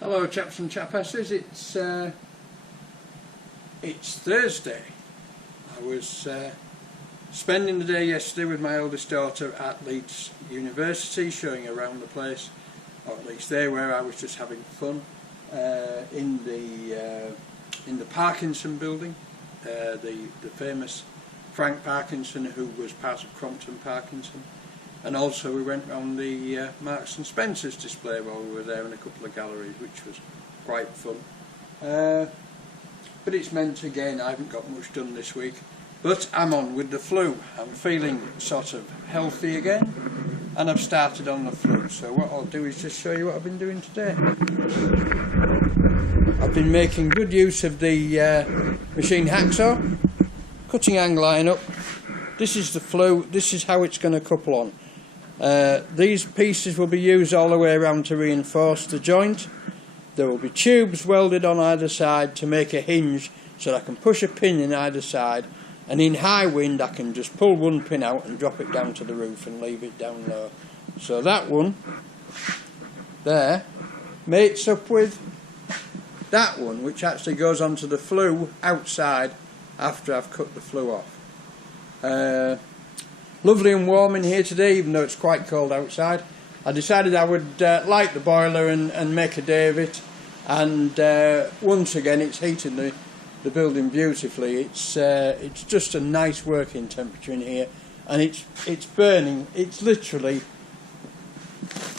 Hello chaps and chapesses, it's Thursday. I was spending the day yesterday with my eldest daughter at Leeds University, showing around the place, or at least there where I was just having fun, in the Parkinson building, the famous Frank Parkinson, who was part of Crompton Parkinson. And also we went round the Marks and Spencer's display while we were there, in a couple of galleries, which was quite fun. But it's meant, again, I haven't got much done this week, but I'm on with the flue. I'm feeling sort of healthy again, and I've started on the flue. So what I'll do is just show you what I've been doing today. I've been making good use of the machine hacksaw, cutting angle iron up. This is the flue, this is how it's going to couple on. These pieces will be used all the way around to reinforce the joint. There will be tubes welded on either side to make a hinge so that I can push a pin in either side, and in high wind I can just pull one pin out and drop it down to the roof and leave it down low. So that one there mates up with that one, which actually goes onto the flue outside after I've cut the flue off. Lovely and warm in here today, even though it's quite cold outside. I decided I would light the boiler and make a day of it, and once again it's heating the building beautifully. It's just a nice working temperature in here, and it's burning. It's literally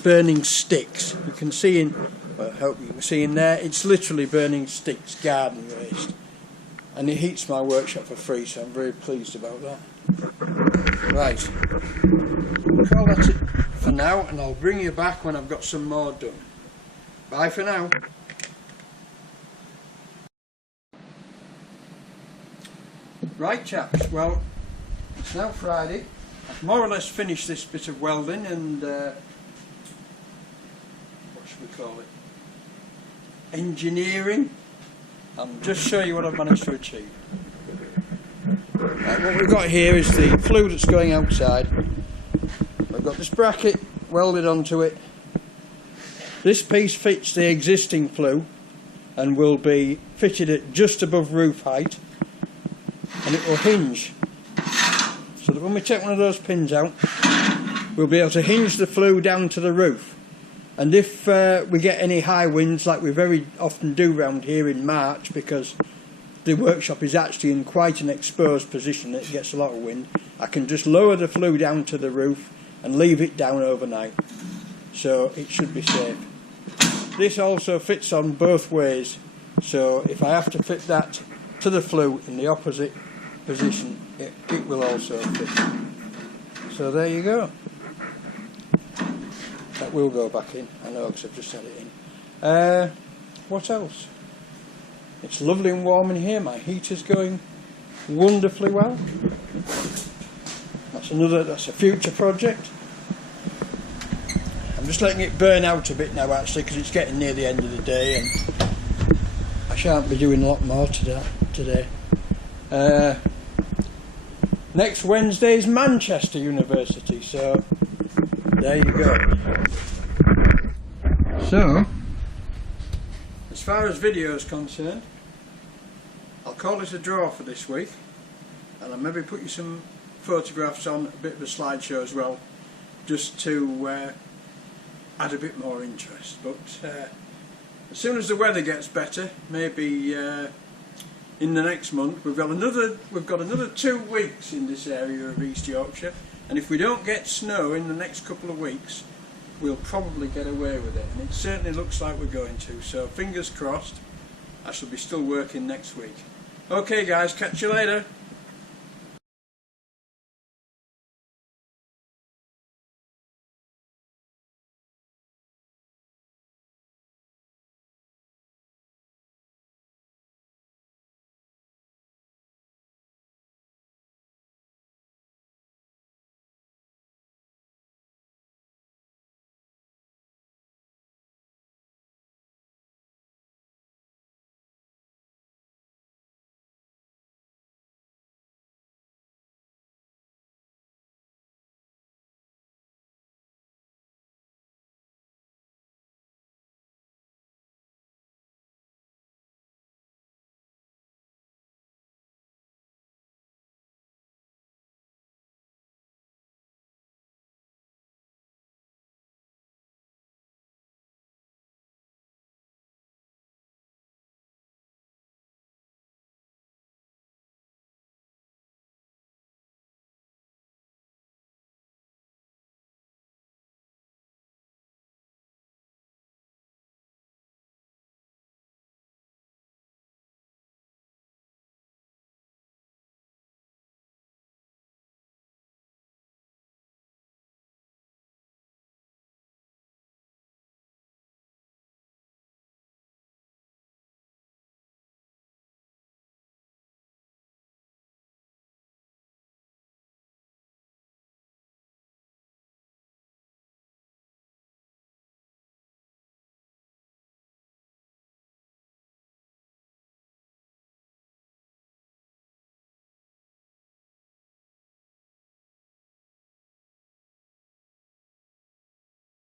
burning sticks. You can see I hope you can see in there, it's literally burning sticks, garden waste. And it heats my workshop for free, so I'm very pleased about that. Right, I'll call that it for now, and I'll bring you back when I've got some more done. Bye for now. Right chaps, well, it's now Friday. I've more or less finished this bit of welding and what should we call it? Engineering. I'll just show you what I've managed to achieve. Right, what we've got here is the flue that's going outside. We've got this bracket welded onto it. This piece fits the existing flue and will be fitted at just above roof height, and it will hinge, so that when we take one of those pins out, we'll be able to hinge the flue down to the roof. And if we get any high winds, like we very often do round here in March, because the workshop is actually in quite an exposed position, it gets a lot of wind, I can just lower the flue down to the roof and leave it down overnight, so it should be safe. This also fits on both ways, so if I have to fit that to the flue in the opposite position, it will also fit. So there you go. That will go back in, I know, because I've just had it in. What else? It's lovely and warm in here. My heater's going wonderfully well. That's a future project. I'm just letting it burn out a bit now, actually, because it's getting near the end of the day and I shan't be doing a lot more today. Next Wednesday is Manchester University, so there you go. So, as far as video is concerned, I'll call it a draw for this week, and I'll maybe put you some photographs on, a bit of a slideshow as well, just to add a bit more interest. But as soon as the weather gets better, maybe in the next month, we've got another 2 weeks in this area of East Yorkshire, and if we don't get snow in the next couple of weeks, we'll probably get away with it, and it certainly looks like we're going to, so fingers crossed. I shall be still working next week. Okay guys, catch you later.